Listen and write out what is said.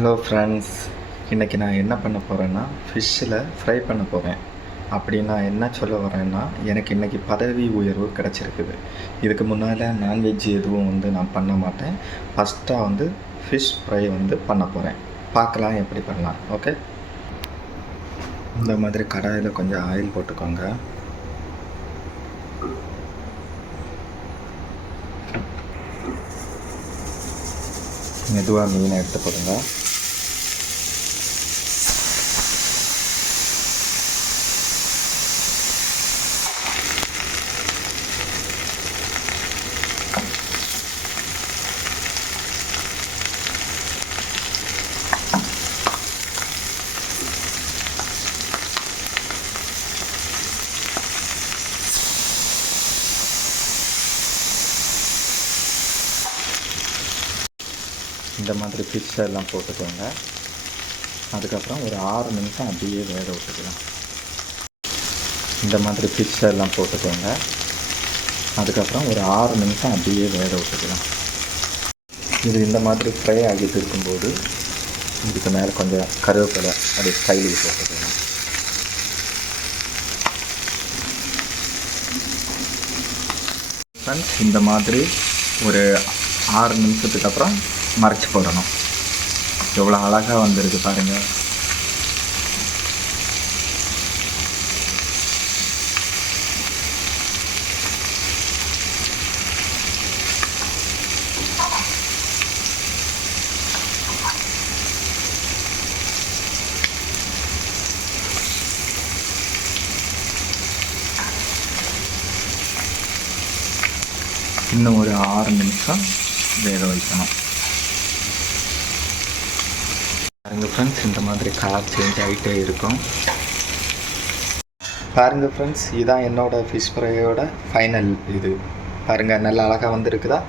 Hello friends, இன்றைக்கி நான் என்ன பண்ண போகிறேன்னா ஃபிஷ்ஷில் ஃப்ரை பண்ண போகிறேன். அப்படி நான் என்ன சொல்ல வரேன்னா, எனக்கு இன்றைக்கி பதவி உயர்வு கிடச்சிருக்குது. இதுக்கு முன்னால் நான்வெஜ் எதுவும் நான் பண்ண மாட்டேன். ஃபஸ்ட்டாக ஃபிஷ் ஃப்ரை பண்ண போகிறேன். பார்க்கலாம் எப்படி பண்ணலாம். ஓகே, இந்த மாதிரி கடாயில் கொஞ்சம் ஆயில் போட்டுக்கோங்க. மெதுவாக மீனை எடுத்து போடுங்க. இந்த மாதிரி ஃபிஷ் எல்லாம் போட்டுக்கோங்க. அதுக்கப்புறம் ஒரு 6 நிமிஷம் அப்படியே வேக விட்டுக்கலாம். இந்த மாதிரி ஃபிஷ் எல்லாம் போட்டுக்கோங்க. அதுக்கப்புறம் ஒரு 6 நிமிஷம் அப்படியே வேக விட்டுக்கலாம். இது இந்த மாதிரி ஃப்ரை ஆகிட்டு இருக்கும்போது இதுக்கு மேலே கொஞ்சம் கருவேப்பிலை அப்படியே ஸ்டைலுக்கு போட்டுக்கலாம். ஃப்ரெண்ட்ஸ், இந்த மாதிரி ஒரு 6 நிமிஷத்துக்கு அப்புறம் மறைச்சி போடணும். எவ்வளோ அழகாக வந்திருக்கு பாருங்கள். இன்னும் ஒரு 6 நிமிஷம் வேக வைக்கணும். பாருங்கள் ஃப்ரெண்ட்ஸ், இந்த மாதிரி கலர் சேஞ்ச் ஆகிட்டே இருக்கும். பாருங்கள் ஃப்ரெண்ட்ஸ், இதுதான் என்னோடய ஃபிஷ் ஃப்ரையோட ஃபைனல். இது பாருங்கள், நல்லா அழகாக வந்திருக்குதா?